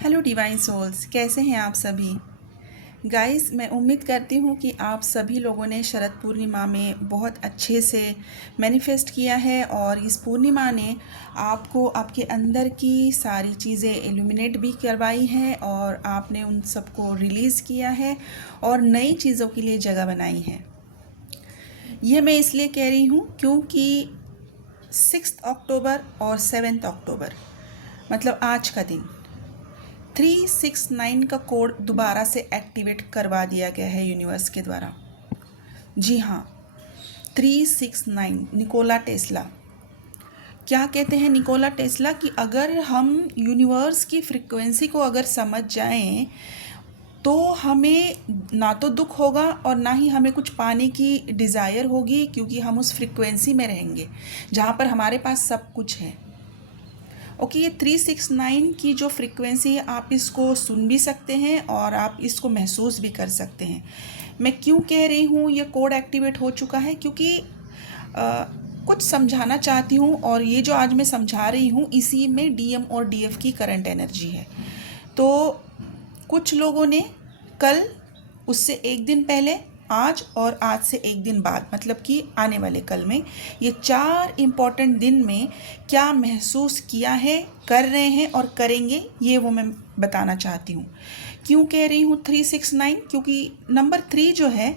Hello divine souls, कैसे हैं आप सभी। गाइस, मैं उम्मीद करती हूँ कि आप सभी लोगों ने शरद पूर्णिमा में बहुत अच्छे से मैनिफेस्ट किया है और इस पूर्णिमा ने आपको आपके अंदर की सारी चीज़ें इल्यूमिनेट भी करवाई हैं और आपने उन सबको रिलीज़ किया है और नई चीज़ों के लिए जगह बनाई है। ये मैं इसलिए कह रही हूँ क्योंकि 6 अक्टूबर और 7 अक्टूबर मतलब आज का दिन 369 का कोड दोबारा से एक्टिवेट करवा दिया गया है यूनिवर्स के द्वारा। जी हाँ, 369 निकोला टेस्ला। क्या कहते हैं निकोला टेस्ला कि अगर हम यूनिवर्स की फ्रिक्वेंसी को अगर समझ जाएं तो हमें ना तो दुख होगा और ना ही हमें कुछ पाने की डिज़ायर होगी, क्योंकि हम उस फ्रिक्वेंसी में रहेंगे जहाँ पर हमारे पास सब कुछ है। ओके, ये 369 की जो फ्रीक्वेंसी है आप इसको सुन भी सकते हैं और आप इसको महसूस भी कर सकते हैं। मैं क्यों कह रही हूँ ये कोड एक्टिवेट हो चुका है, क्योंकि कुछ समझाना चाहती हूँ और ये जो आज मैं समझा रही हूँ इसी में डीएम और डीएफ की करंट एनर्जी है। तो कुछ लोगों ने कल, उससे एक दिन पहले, आज और आज से एक दिन बाद मतलब कि आने वाले कल में ये 4 इम्पॉर्टेंट दिन में क्या महसूस किया है, कर रहे हैं और करेंगे, ये वो मैं बताना चाहती हूँ। क्यों कह रही हूँ 369? क्योंकि नंबर 3 जो है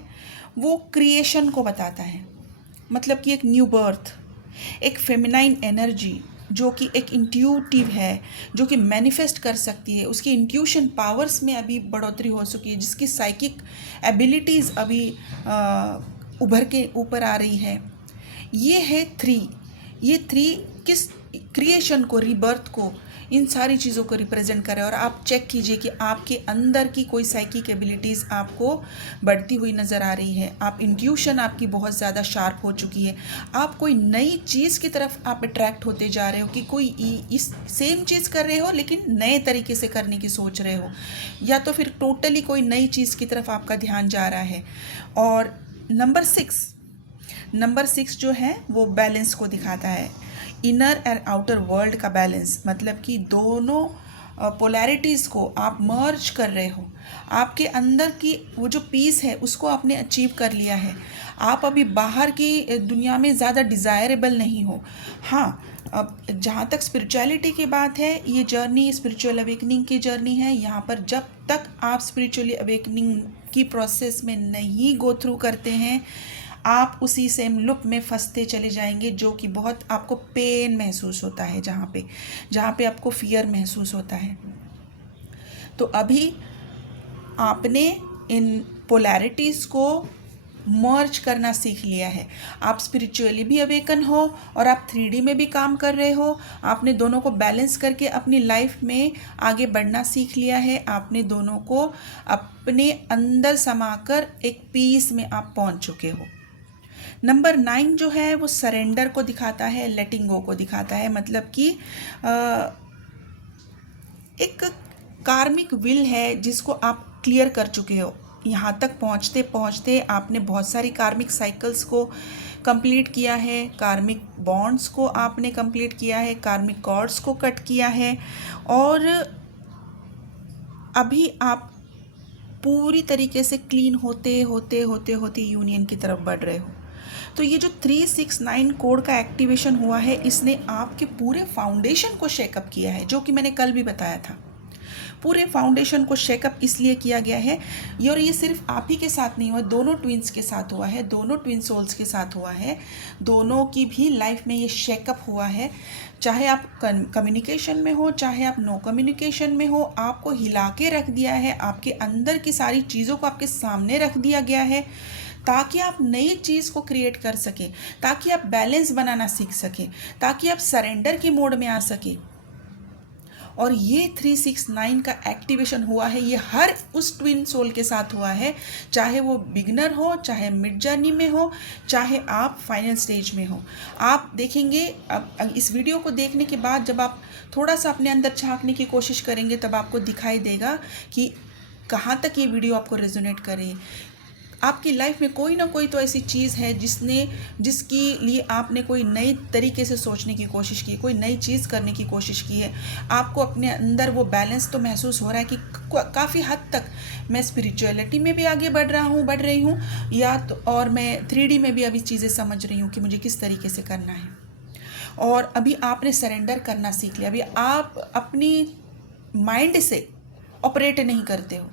वो क्रिएशन को बताता है, मतलब कि एक न्यू बर्थ, एक फेमिनाइन एनर्जी जो कि एक इंट्यूटिव है, जो कि मैनिफेस्ट कर सकती है। उसकी इंट्यूशन पावर्स में अभी बढ़ोतरी हो चुकी है, जिसकी साइकिक एबिलिटीज़ अभी उभर के ऊपर आ रही है। ये है 3। ये 3 किस क्रिएशन को, रीबर्थ को, इन सारी चीज़ों को रिप्रेजेंट करें। और आप चेक कीजिए कि आपके अंदर की कोई साइकिक एबिलिटीज़ आपको बढ़ती हुई नज़र आ रही है। आप इंट्यूशन आपकी बहुत ज़्यादा शार्प हो चुकी है। आप कोई नई चीज़ की तरफ आप अट्रैक्ट होते जा रहे हो कि कोई इस सेम चीज़ कर रहे हो लेकिन नए तरीके से करने की सोच रहे हो, या तो फिर टोटली कोई नई चीज़ की तरफ आपका ध्यान जा रहा है। और नंबर 6 जो है वो बैलेंस को दिखाता है, इनर एंड आउटर वर्ल्ड का बैलेंस, मतलब कि दोनों पोलैरिटीज़ को आप मर्ज कर रहे हो। आपके अंदर की वो जो पीस है उसको आपने अचीव कर लिया है। आप अभी बाहर की दुनिया में ज़्यादा डिज़ायरेबल नहीं हो। हाँ, अब जहाँ तक स्पिरिचुअलिटी की बात है, ये जर्नी स्पिरिचुअल अवेकनिंग की जर्नी है। यहाँ पर जब तक आप स्पिरिचुअली अवेकनिंग की प्रोसेस में नहीं गो थ्रू करते हैं, आप उसी सेम लूप में फंसते चले जाएंगे, जो कि बहुत आपको पेन महसूस होता है, जहाँ पे आपको फियर महसूस होता है। तो अभी आपने इन पोलैरिटीज़ को मर्ज करना सीख लिया है। आप स्पिरिचुअली भी अवेकन हो और आप 3D में भी काम कर रहे हो। आपने दोनों को बैलेंस करके अपनी लाइफ में आगे बढ़ना सीख लिया है। आपने दोनों को अपने अंदर समाकर एक पीस में आप पहुंच चुके हो। नंबर 9 जो है वो सरेंडर को दिखाता है, लेटिंग गो को दिखाता है, मतलब कि एक कार्मिक विल है जिसको आप क्लियर कर चुके हो। यहाँ तक पहुँचते पहुँचते आपने बहुत सारी कार्मिक साइकिल्स को कंप्लीट किया है, कार्मिक बॉन्ड्स को आपने कंप्लीट किया है, कार्मिक कॉर्ड्स को कट किया है और अभी आप पूरी तरीके से क्लीन होते होते होते होते यूनियन की तरफ बढ़ रहे हो। तो ये जो 369 कोड का एक्टिवेशन हुआ है, इसने आपके पूरे फाउंडेशन को शेकअप किया है, जो कि मैंने कल भी बताया था। पूरे फाउंडेशन को शेकअप इसलिए किया गया है, और ये सिर्फ आप ही के साथ नहीं हुआ, दोनों ट्विंस के साथ हुआ है, दोनों ट्विन सोल्स के साथ हुआ है। दोनों की भी लाइफ में ये शेकअप हुआ है। चाहे आप कम्युनिकेशन में हो, चाहे आप नो कम्युनिकेशन में हो, आपको हिला के रख दिया है। आपके अंदर की सारी चीज़ों को आपके सामने रख दिया गया है ताकि आप नई चीज़ को क्रिएट कर सकें, ताकि आप बैलेंस बनाना सीख सकें, ताकि आप सरेंडर के मोड में आ सकें। और ये 369 का एक्टिवेशन हुआ है, ये हर उस ट्विन सोल के साथ हुआ है, चाहे वो बिगनर हो, चाहे मिड जर्नी में हो, चाहे आप फाइनल स्टेज में हो। आप देखेंगे, अब इस वीडियो को देखने के बाद जब आप थोड़ा सा अपने अंदर झांकने की कोशिश करेंगे, तब आपको दिखाई देगा कि कहाँ तक ये वीडियो आपको रेजोनेट करे। आपकी लाइफ में कोई ना कोई तो ऐसी चीज़ है जिसकी लिए आपने कोई नई तरीके से सोचने की कोशिश की, कोई नई चीज़ करने की कोशिश की है। आपको अपने अंदर वो बैलेंस तो महसूस हो रहा है कि काफ़ी हद तक मैं स्पिरिचुअलिटी में भी आगे बढ़ रही हूँ, या तो और मैं 3D में भी अभी चीज़ें समझ रही हूँ कि मुझे किस तरीके से करना है। और अभी आपने सरेंडर करना सीख लिया। अभी आप अपनी माइंड से ऑपरेट नहीं करते हो।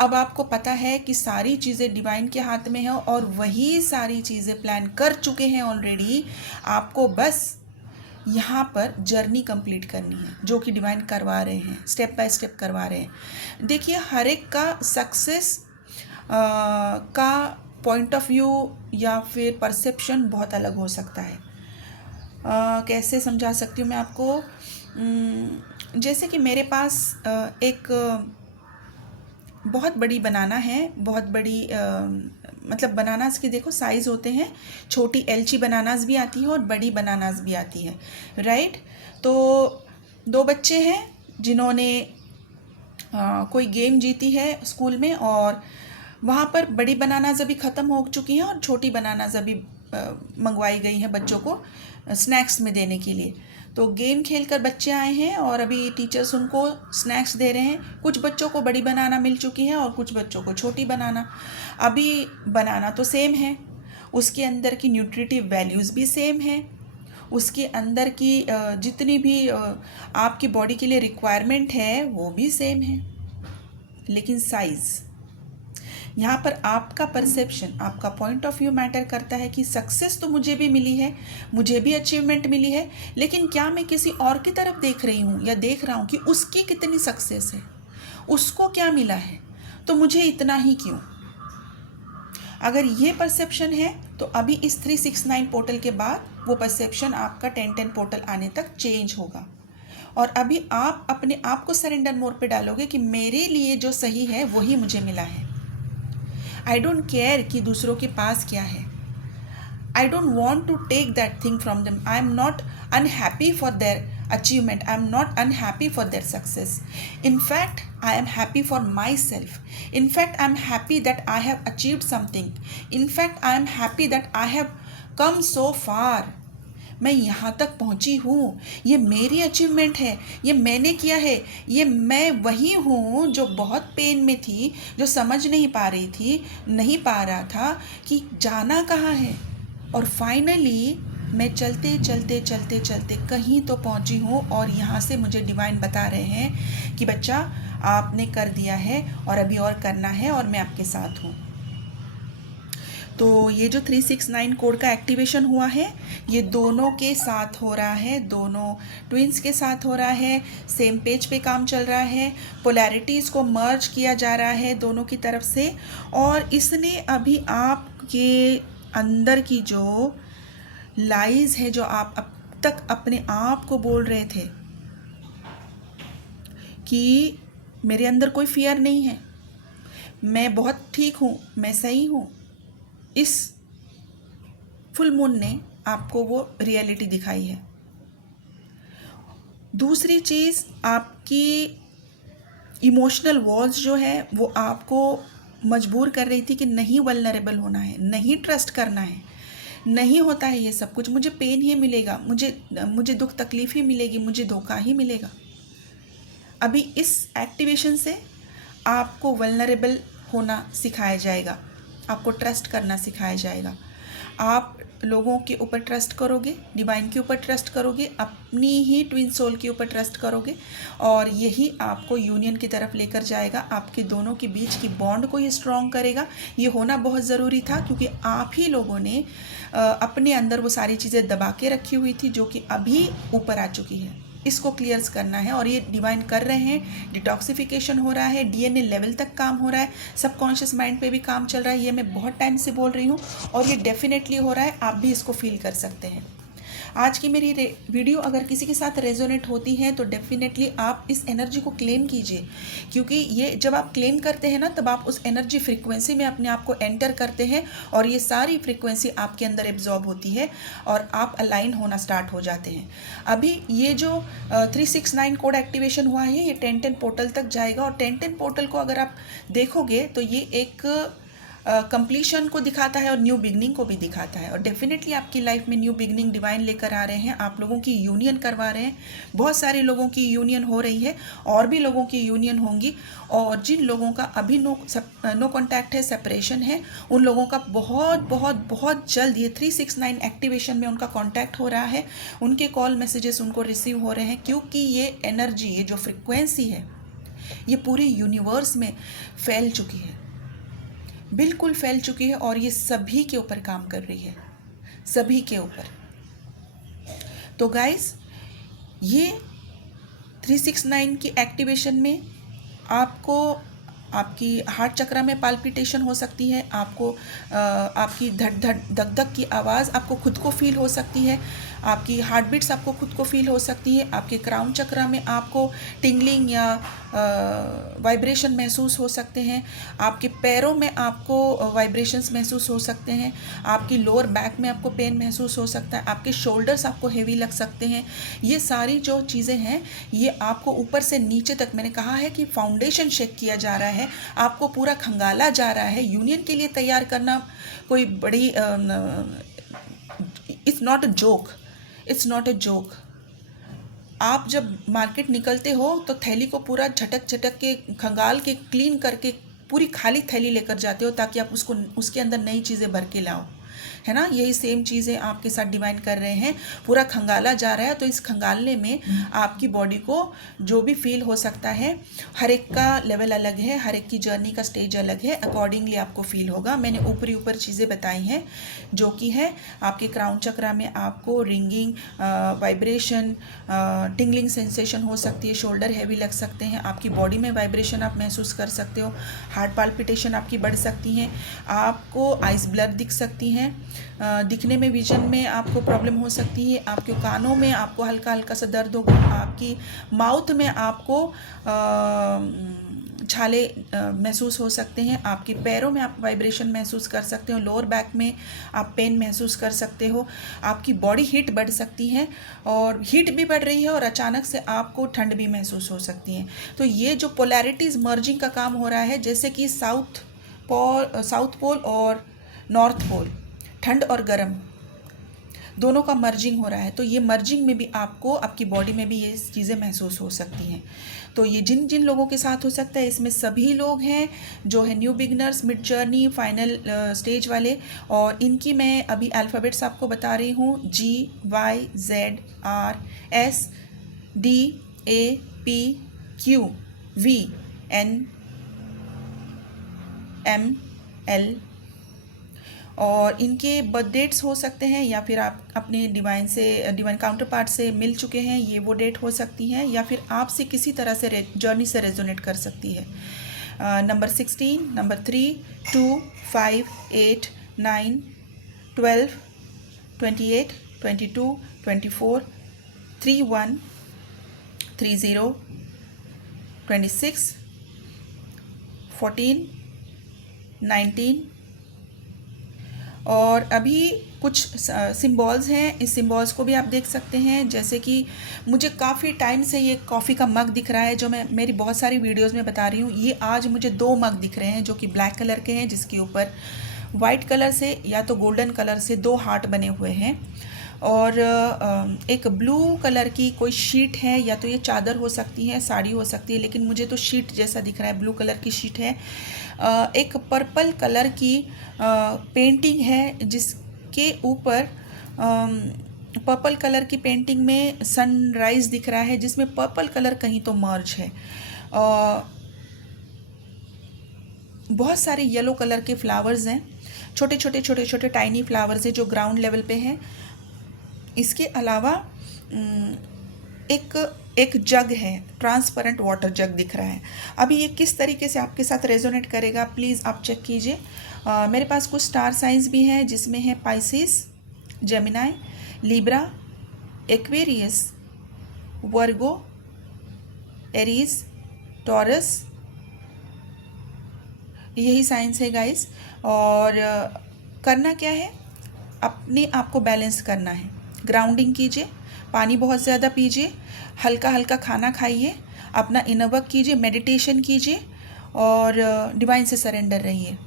अब आपको पता है कि सारी चीज़ें डिवाइन के हाथ में है और वही सारी चीज़ें प्लान कर चुके हैं ऑलरेडी। आपको बस यहाँ पर जर्नी कंप्लीट करनी है, जो कि डिवाइन करवा रहे हैं, स्टेप बाय स्टेप करवा रहे हैं। देखिए, हर एक का सक्सेस का पॉइंट ऑफ व्यू या फिर परसेप्शन बहुत अलग हो सकता है। कैसे समझा सकती हूँ मैं आपको? जैसे कि मेरे पास एक बहुत बड़ी बनाना है, बहुत बड़ी मतलब बनानास की देखो साइज़ होते हैं, छोटी एलची बनानास भी आती है और बड़ी बनानास भी आती है, राइट? तो 2 बच्चे हैं जिन्होंने कोई गेम जीती है स्कूल में, और वहाँ पर बड़ी बनानास अभी ख़त्म हो चुकी हैं और छोटी बनानास अभी मंगवाई गई हैं बच्चों को स्नैक्स में देने के लिए। तो गेम खेलकर बच्चे आए हैं और अभी टीचर्स उनको स्नैक्स दे रहे हैं। कुछ बच्चों को बड़ी बनाना मिल चुकी है और कुछ बच्चों को छोटी बनाना। अभी बनाना तो सेम है, उसके अंदर की न्यूट्रिटिव वैल्यूज़ भी सेम है, उसके अंदर की जितनी भी आपकी बॉडी के लिए रिक्वायरमेंट है वो भी सेम है, लेकिन साइज़, यहाँ पर आपका परसेप्शन, आपका पॉइंट ऑफ व्यू मैटर करता है कि सक्सेस तो मुझे भी मिली है, मुझे भी अचीवमेंट मिली है, लेकिन क्या मैं किसी और की तरफ देख रही हूँ या देख रहा हूँ कि उसकी कितनी सक्सेस है, उसको क्या मिला है, तो मुझे इतना ही क्यों? अगर ये परसेप्शन है तो अभी इस 369 पोर्टल के बाद वो परसेप्शन आपका 1010 पोर्टल आने तक चेंज होगा। और अभी आप अपने आप को सरेंडर मोड पे डालोगे कि मेरे लिए जो सही है वही मुझे मिला है। आई डोंट केयर कि दूसरों के पास क्या है। I don't want to take that thing from them. I am not unhappy for their achievement. I am not unhappy for their success. In fact, I am happy for myself. In fact, I am happy that I have achieved something. In fact, I am happy that I have come so far. मैं यहाँ तक पहुँची हूँ, ये मेरी achievement है, ये मैंने किया है, ये मैं वही हूँ जो बहुत पेन में थी, जो समझ नहीं पा रही थी, नहीं पा रहा था कि जाना कहाँ है, और फाइनली मैं चलते चलते चलते चलते कहीं तो पहुँची हूँ। और यहाँ से मुझे डिवाइन बता रहे हैं कि बच्चा आपने कर दिया है और अभी और करना है और मैं आपके साथ हूँ। तो ये जो 369 कोड का एक्टिवेशन हुआ है, ये दोनों के साथ हो रहा है, दोनों ट्विंस के साथ हो रहा है, सेम पेज पे काम चल रहा है, पोलैरिटीज़ को मर्ज किया जा रहा है दोनों की तरफ से। और इसने अभी आपके अंदर की जो लाइज है, जो आप अब तक अपने आप को बोल रहे थे कि मेरे अंदर कोई फियर नहीं है, मैं बहुत ठीक हूँ, मैं सही हूँ, इस फुल मून ने आपको वो रियलिटी दिखाई है। दूसरी चीज़, आपकी इमोशनल वॉल्स जो है वो आपको मजबूर कर रही थी कि नहीं वल्नरेबल होना है, नहीं ट्रस्ट करना है, नहीं होता है ये सब कुछ, मुझे पेन ही मिलेगा, मुझे दुख तकलीफ़ ही मिलेगी, मुझे धोखा ही मिलेगा। अभी इस एक्टिवेशन से आपको वल्नरेबल होना सिखाया जाएगा, आपको ट्रस्ट करना सिखाया जाएगा। आप लोगों के ऊपर ट्रस्ट करोगे, डिवाइन के ऊपर ट्रस्ट करोगे, अपनी ही ट्विन सोल के ऊपर ट्रस्ट करोगे, और यही आपको यूनियन की तरफ लेकर जाएगा, आपके दोनों के बीच की बॉन्ड को ये स्ट्रॉन्ग करेगा। ये होना बहुत ज़रूरी था क्योंकि आप ही लोगों ने अपने अंदर वो सारी चीज़ें दबा के रखी हुई थी जो कि अभी ऊपर आ चुकी है। इसको क्लियर्स करना है और ये डिवाइन कर रहे हैं। डिटॉक्सिफिकेशन हो रहा है, डीएनए लेवल तक काम हो रहा है, सबकॉन्शियस माइंड पे भी काम चल रहा है। ये मैं बहुत टाइम से बोल रही हूँ और ये डेफिनेटली हो रहा है, आप भी इसको फील कर सकते हैं। आज की मेरी वीडियो अगर किसी के साथ रेजोनेट होती है तो डेफिनेटली आप इस एनर्जी को क्लेम कीजिए, क्योंकि ये जब आप क्लेम करते हैं ना, तब आप उस एनर्जी फ्रीक्वेंसी में अपने आप को एंटर करते हैं और ये सारी फ्रीक्वेंसी आपके अंदर एब्जॉर्ब होती है और आप अलाइन होना स्टार्ट हो जाते हैं। अभी ये जो 369 कोड एक्टिवेशन हुआ है, ये 1010 पोर्टल तक जाएगा और 1010 पोर्टल को अगर आप देखोगे तो ये एक कंप्लीशन को दिखाता है और न्यू बिगनिंग को भी दिखाता है। और डेफिनेटली आपकी लाइफ में न्यू बिगनिंग डिवाइन लेकर आ रहे हैं, आप लोगों की यूनियन करवा रहे हैं। बहुत सारे लोगों की यूनियन हो रही है और भी लोगों की यूनियन होंगी। और जिन लोगों का अभी नो कॉन्टैक्ट है, सेपरेशन है, उन लोगों का बहुत बहुत बहुत जल्द ये 369 एक्टिवेशन में उनका कॉन्टैक्ट हो रहा है। उनके कॉल मैसेजेस उनको रिसीव हो रहे हैं, क्योंकि ये एनर्जी, ये जो फ्रिक्वेंसी है, ये पूरे यूनिवर्स में फैल चुकी है, बिल्कुल फैल चुकी है। और ये सभी के ऊपर काम कर रही है, सभी के ऊपर। तो गाइस, ये 369 की एक्टिवेशन में आपको आपकी हार्ट चक्रा में पाल्पिटेशन हो सकती है, आपको आपकी धड़ धड़ धक धक की आवाज़ आपको खुद को फील हो सकती है, आपकी हार्ट बीट्स आपको खुद को फील हो सकती है, आपके क्राउन चक्रा में आपको टिंगलिंग या वाइब्रेशन महसूस हो सकते हैं, आपके पैरों में आपको वाइब्रेशंस महसूस हो सकते हैं, आपकी लोअर बैक में आपको पेन महसूस हो सकता है, आपके शोल्डर्स आपको हेवी लग सकते हैं। ये सारी जो चीज़ें हैं, ये आपको ऊपर से नीचे तक, मैंने कहा है कि फाउंडेशन शेक किया जा रहा है, आपको पूरा खंगाला जा रहा है। यूनियन के लिए तैयार करना कोई बड़ी it's not a joke, it's not a joke. आप जब मार्केट निकलते हो तो थैली को पूरा झटक झटक के खंगाल के क्लीन करके पूरी खाली थैली लेकर जाते हो, ताकि आप उसको उसके अंदर नई चीज़ें भर के लाओ, है ना। यही सेम चीज़ें आपके साथ डिवाइन कर रहे हैं, पूरा खंगाला जा रहा है। तो इस खंगालने में आपकी बॉडी को जो भी फील हो सकता है, हर एक का लेवल अलग है, हर एक की जर्नी का स्टेज अलग है, अकॉर्डिंगली आपको फील होगा। मैंने ऊपर चीज़ें बताई हैं, जो कि है आपके क्राउन चक्रा में आपको रिंगिंग, वाइब्रेशन, टिंगलिंग सेंसेशन हो सकती है, शोल्डर हैवी लग सकते हैं, आपकी बॉडी में वाइब्रेशन आप महसूस कर सकते हो, हार्ट पाल्पिटेशन आपकी बढ़ सकती हैं, आपको आइज ब्लर दिख सकती हैं, दिखने में, विजन में आपको प्रॉब्लम हो सकती है, आपके कानों में आपको हल्का हल्का सा दर्द होगा, आपकी माउथ में आपको छाले महसूस हो सकते हैं, आपके पैरों में आप वाइब्रेशन महसूस कर सकते हो, लोअर बैक में आप पेन महसूस कर सकते हो, आपकी बॉडी हीट बढ़ सकती है, और हीट भी बढ़ रही है और अचानक से आपको ठंड भी महसूस हो सकती है। तो ये जो पोलैरिटीज़ मर्जिंग का काम हो रहा है, जैसे कि साउथ पोल और नॉर्थ पोल, ठंड और गर्म दोनों का मर्जिंग हो रहा है। तो ये मर्जिंग में भी आपको, आपकी बॉडी में भी ये चीज़ें महसूस हो सकती हैं। तो ये जिन जिन लोगों के साथ हो सकता है, इसमें सभी लोग हैं जो है new beginners, mid journey, final stage वाले। और इनकी मैं अभी अल्फ़ाबेट्स आपको बता रही हूँ, GYZRSDAPQVNML। और इनके बर्थ डेट्स हो सकते हैं, या फिर आप अपने डिवाइन काउंटर पार्ट से मिल चुके हैं, ये वो डेट हो सकती हैं, या फिर आपसे किसी तरह से जर्नी से रेजोनेट कर सकती है। Number 16, number 3, 2, 5, 8, 9, 12, 28, 22, 24, 31, 30, 26, 14, 19। और अभी कुछ सिंबल्स हैं, इस सिंबल्स को भी आप देख सकते हैं। जैसे कि मुझे काफ़ी टाइम से ये कॉफ़ी का मग दिख रहा है, जो मैं मेरी बहुत सारी वीडियोस में बता रही हूँ। ये आज मुझे 2 मग दिख रहे हैं, जो कि ब्लैक कलर के हैं, जिसके ऊपर वाइट कलर से या तो गोल्डन कलर से 2 हार्ट बने हुए हैं। और एक ब्लू कलर की कोई शीट है, या तो ये चादर हो सकती है, साड़ी हो सकती है, लेकिन मुझे तो शीट जैसा दिख रहा है, ब्लू कलर की शीट है। एक पर्पल कलर की पेंटिंग है, जिसके ऊपर पर्पल कलर की पेंटिंग में सनराइज़ दिख रहा है, जिसमें पर्पल कलर कहीं तो मर्ज है। बहुत सारे येलो कलर के फ्लावर्स हैं, छोटे छोटे टाइनी फ्लावर्स हैं, जो ग्राउंड लेवल पे हैं। इसके अलावा एक जग है, ट्रांसपेरेंट वाटर जग दिख रहा है। अभी ये किस तरीके से आपके साथ रेजोनेट करेगा, प्लीज़ आप चेक कीजिए। मेरे पास कुछ स्टार साइंस भी हैं, जिसमें है पाइसिस, जेमिनाई, लिब्रा, एक्वेरियस, वर्गो, एरीज, टॉरस, यही साइंस है गाइस। और करना क्या है, अपने आप को बैलेंस करना है, ग्राउंडिंग कीजिए, पानी बहुत ज़्यादा पीजिए, हल्का हल्का खाना खाइए, अपना इनर वर्क कीजिए, मेडिटेशन कीजिए, और डिवाइन से सरेंडर रहिए।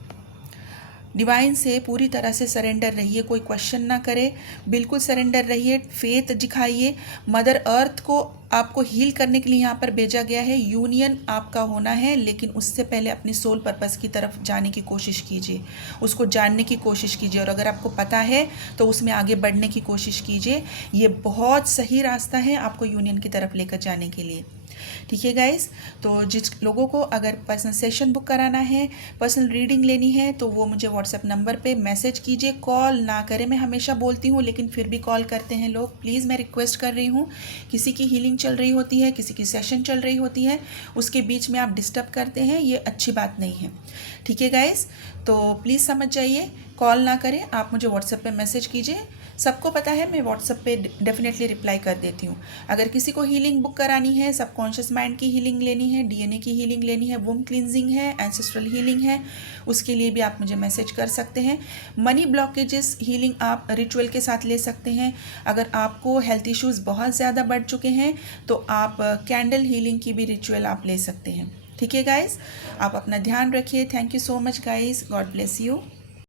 डिवाइन से पूरी तरह से सरेंडर रहिए, कोई क्वेश्चन ना करे, बिल्कुल सरेंडर रहिए, फेथ दिखाइए। मदर अर्थ को आपको हील करने के लिए यहाँ पर भेजा गया है, यूनियन आपका होना है, लेकिन उससे पहले अपनी सोल पर्पस की तरफ जाने की कोशिश कीजिए, उसको जानने की कोशिश कीजिए, और अगर आपको पता है तो उसमें आगे बढ़ने की कोशिश कीजिए। ये बहुत सही रास्ता है आपको यूनियन की तरफ लेकर जाने के लिए। ठीक है गाइस, तो जिस लोगों को अगर पर्सनल सेशन बुक कराना है, पर्सनल रीडिंग लेनी है, तो वो मुझे व्हाट्सएप नंबर पे मैसेज कीजिए, कॉल ना करें। मैं हमेशा बोलती हूँ लेकिन फिर भी कॉल करते हैं लोग। प्लीज़ मैं रिक्वेस्ट कर रही हूँ, किसी की हीलिंग चल रही होती है, किसी की सेशन चल रही होती है, उसके बीच में आप डिस्टर्ब करते हैं, ये अच्छी बात नहीं है। ठीक है गाइस, तो प्लीज़ समझ जाइए, कॉल ना करें, आप मुझे व्हाट्सएप पे मैसेज कीजिए। सबको पता है मैं व्हाट्सएप पे डेफिनेटली रिप्लाई कर देती हूँ। अगर किसी को हीलिंग बुक करानी है, सबकॉन्शियस माइंड की हीलिंग लेनी है, डीएनए की हीलिंग लेनी है, वुम क्लिनजिंग है, एंसेस्ट्रल हीलिंग है, उसके लिए भी आप मुझे मैसेज कर सकते हैं। मनी ब्लॉकेजेस हीलिंग आप रिचुअल के साथ ले सकते हैं। अगर आपको हेल्थ इश्यूज़ बहुत ज़्यादा बढ़ चुके हैं तो आप कैंडल हीलिंग की भी रिचुअल आप ले सकते हैं। ठीक है गाइस, आप अपना ध्यान रखिए। Thank you so much guys, God bless you.